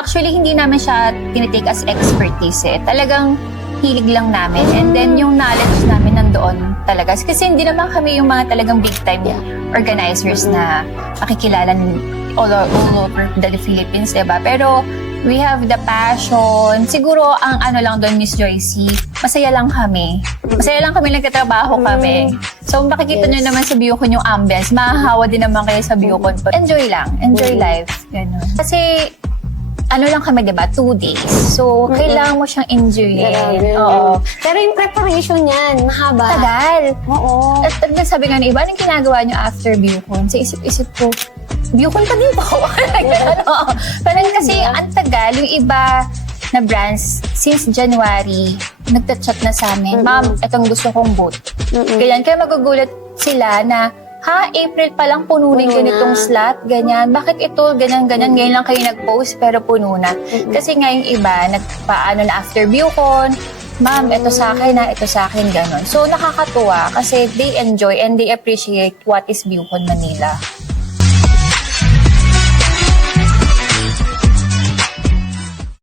Actually, hindi namin siya tinitake as expertise eh. Talagang hilig lang namin. And then yung knowledge namin nandoon talaga. Kasi hindi naman kami yung mga talagang big time organizers na makikilala all over the Philippines, diba? Pero we have the passion. Siguro ang ano lang doon, Miss Joycey, masaya lang kami. Masaya lang kami, nagtatrabaho kami. So makikita nyo naman sa Biocon yung ambience. Mahahawa din naman kayo sa Biocon. Enjoy lang. Enjoy life. Ganun. Kasi ano lang kami, diba? 2 days. So, kailangan mo siyang enjoyin. Oo. Pero yung preparation niyan, mahaba. Tagal. Oo. At sabi nga ng iba, anong ginagawa niyo after Biocon? Sa isip-isip ko, Biocon pa din po. Parang kasi ang tagal, yung iba na brands, since January, nagta-chat na sa amin, Ma'am, itong gusto kong boot. Ganyan. Kaya magugulat sila na, April pa lang pununin ganitong slot, ganyan. Bakit ito, ganyan. Ngayon lang kayo nag-post, pero puno na. Kasi nga yung iba, nagpaano na after Biocon, Ma'am, ito sa akin na, ito sa akin, gano'n. So, nakakatuwa kasi they enjoy and they appreciate what is Biocon Manila.